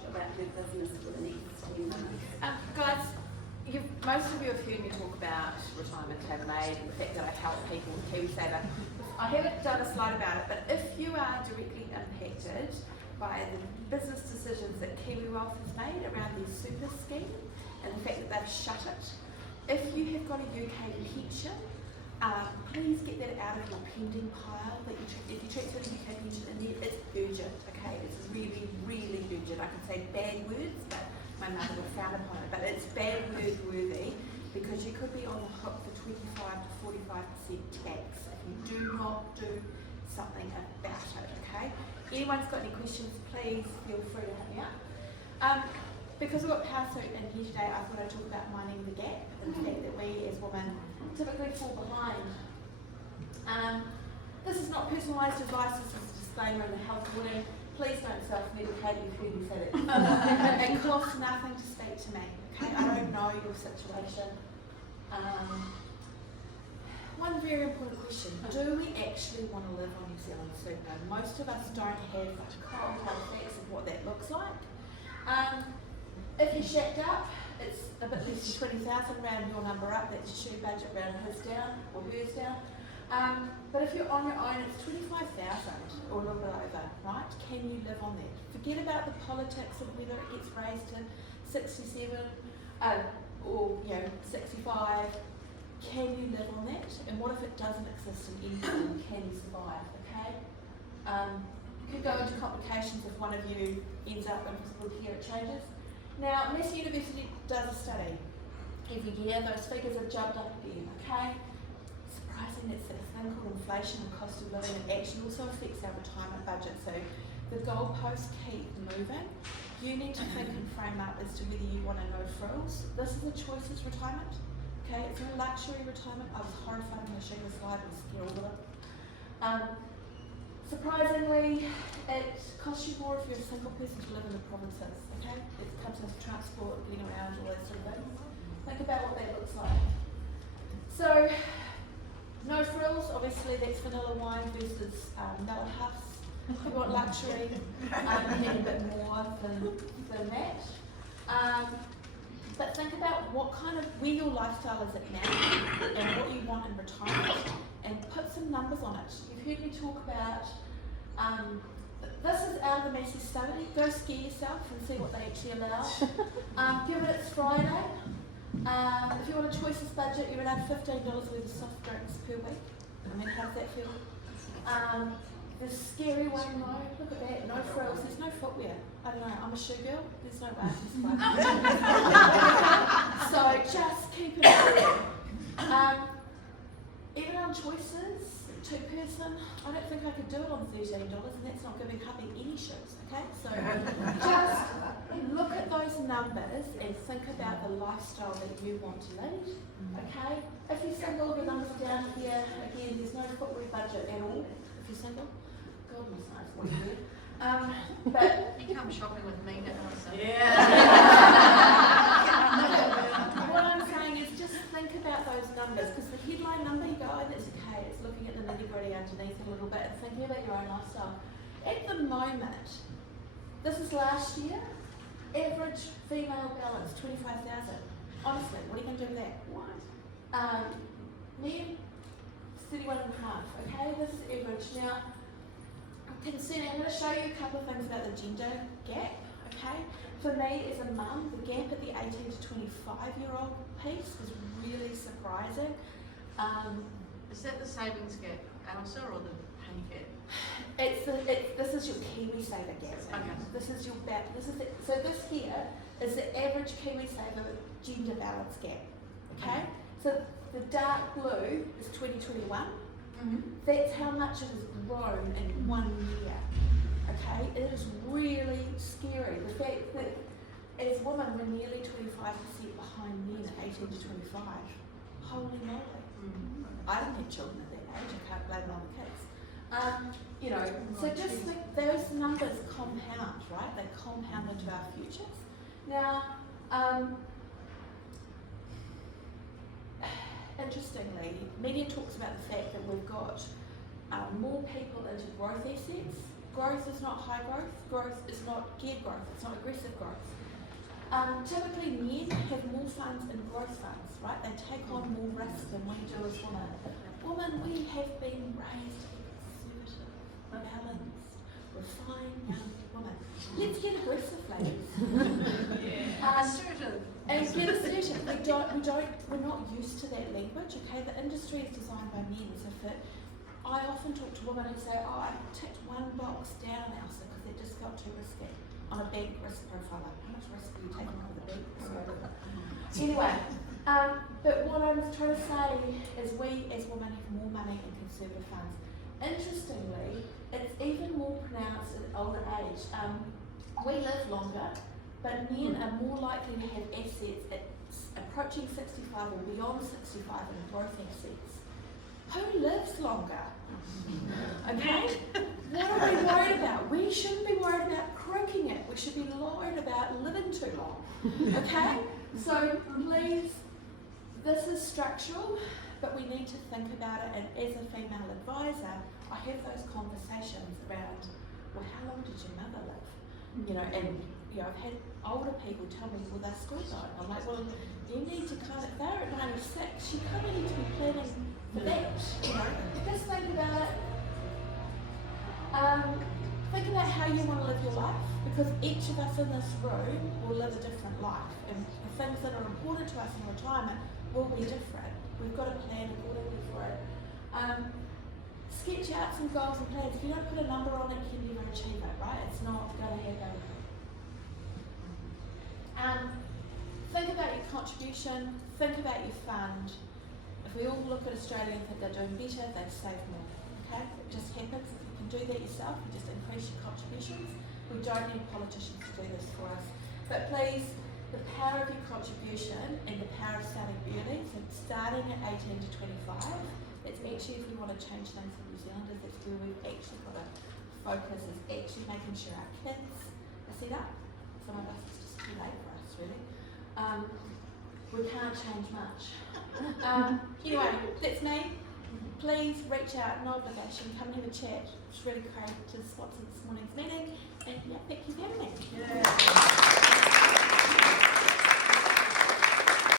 talk about her business for the next 10 minutes. Guys, most of you have heard me talk about retirement tailor-made and the fact that I help people with Kiwisaver. I haven't done a slide about it, but if you are directly impacted by the business decisions that Kiwi Wealth has made around their super scheme and the fact that they've shut it, if you have got a UK pension, please get that out of your pending pile. If you transfer the UK pension in there, it's urgent, okay? It's really, really urgent. I can say bad words, but my mother would frown upon it, but it's bad word worthy because you could be on the hook for 25 to 45% tax if you do not do something about it, okay? Anyone's got any questions, please feel free to hit me up. Because we've got Powersuit in here today, I thought I'd talk about minding the gap and the fact that we as women typically fall behind. This is not personalised advice, this is a disclaimer in the health warning. Please don't self-medicate, you've heard me say that. It costs nothing to speak to me, okay? I don't know your situation. One very important question, do we actually want to live on New Zealand super? Most of us don't have cold hard facts of what that looks like. If you're shacked up, it's a bit less than 20,000, round your number up, that's your shoe budget, round his down, or hers down. But if you're on your own, it's 25,000 or a little bit over, right? Can you live on that? Forget about the politics of whether it gets raised to 67 or 65. Can you live on that? And what if it doesn't exist in anything? Can you survive? Okay. You could go into complications if one of you ends up in physical care. It changes. Now, Massey University does a study every year. Those figures have jumped up again. Okay. Surprising, it's this thing called inflation and cost of living. It actually also affects our retirement budget. So the goalposts keep moving. You need to think and frame up as to whether you want to no frills. This is a choices retirement. Okay, it's a luxury retirement. I was horrified when I showed the slide and scared all of it. Surprisingly, it costs you more if you're a single person to live in the provinces. Okay, it comes with transport, getting around, all those sort of things. Think about what that looks like. So, no frills, obviously that's vanilla wine versus melon huffs. If you want luxury, you need a bit more than that. But think about where your lifestyle is at now and what you want in retirement and put some numbers on it. You've heard me talk about, this is out of the Massey study. Go scare yourself and see what they actually allow. Given it's Friday, if you want a choices budget, you're allowed $15 worth of soft drinks per week. I mean, how does that feel? The scary one, no, look at that, no frills, there's no footwear. I don't know, I'm a shoe girl, there's no way. So just keep it there. Even on choices, 2-person, I don't think I could do it on $13 and that's not giving hubby any shoes, okay? So just look at those numbers and think about the lifestyle that you want to lead, okay? If you're single, the numbers are down here. Again, there's no footwear budget at all if you're single. God knows what you wear. But you come shopping with me now, so. Yeah. What I'm saying is just think about those numbers, because the headline number, you go, oh, that's okay, it's looking at the nitty-gritty underneath a little bit and thinking about your own lifestyle. At the moment, this is last year, average female balance, 25,000. Honestly, what are you going to do with that? What? Men, 31 and a half, okay? This is average. Now, I'm going to show you a couple of things about the gender gap, okay? For me as a mum, the gap at the 18 to 25-year-old piece was really surprising. Is that the savings gap, Ailsa, or the pay gap? This is your Kiwisaver gap. Okay. This is your so this here is the average Kiwisaver gender balance gap, okay? So the dark blue is 2021. Mm-hmm. That's how much it has grown in 1 year. Okay, it is really scary. The fact that as women we're nearly 25% behind men at 18 to 25. Holy moly! Mm-hmm. I didn't have children at that age. I can't blame it on the kids. So just think those numbers compound, right? They compound into our futures. Now, interestingly, media talks about the fact that we've got more people into growth assets Growth is not high growth. Growth is not gear growth. It's not aggressive growth. Typically, men have more funds in growth funds, right? They take on more risk than we do as women. Women, we have been raised to be conservative, balanced, refined young women. Let's get aggressive, ladies. Assertive. And get assertive. We're not used to that language. Okay, the industry is designed by men, so I often talk to women who say, "Oh, I ticked one box down, Ailsa, because it just felt too risky." On a bank risk profile, like, how much risk are you taking on the bank risk profile? Anyway, but what I'm trying to say is we as women have more money in conservative funds. Interestingly, it's even more pronounced at older age. We live longer, but men are more likely to have assets at approaching 65 or beyond 65 in growth assets. Who lives longer? Okay? What are we worried about? We shouldn't be worried about croaking it. We should be worried about living too long. Okay? So please, this is structural, but we need to think about it. And as a female advisor, I have those conversations around, well, how long did your mother live? You know, and I've had older people tell me, well, they're still going. I'm like, well, you need to kind of, they're at 96, you kind of need to be planning for that, you know. Just think about it. Think about how you want to live your life, because each of us in this room will live a different life, and the things that are important to us in retirement will be different. We've got to plan accordingly for it. Sketch out some goals and plans. If you don't put a number on it, you can never achieve it, right? It's not going to happen. Think about your contribution, think about your fund. If we all look at Australia and think they're doing better, they've saved more, okay? It just happens. If you can do that yourself, you just increase your contributions. We don't need politicians to do this for us. But please, the power of your contribution and the power of starting early, so starting at 18 to 25, it's actually, if we want to change things for New Zealanders, that's where we've actually got to focus, is actually making sure our kids are set up. Some of us, it's just too late for us, really. We can't change much. Anyway, that's me. Please reach out, no obligation, come and have a chat. It's really great to sponsor this morning's meeting, and yeah, thank you for having me. Yeah.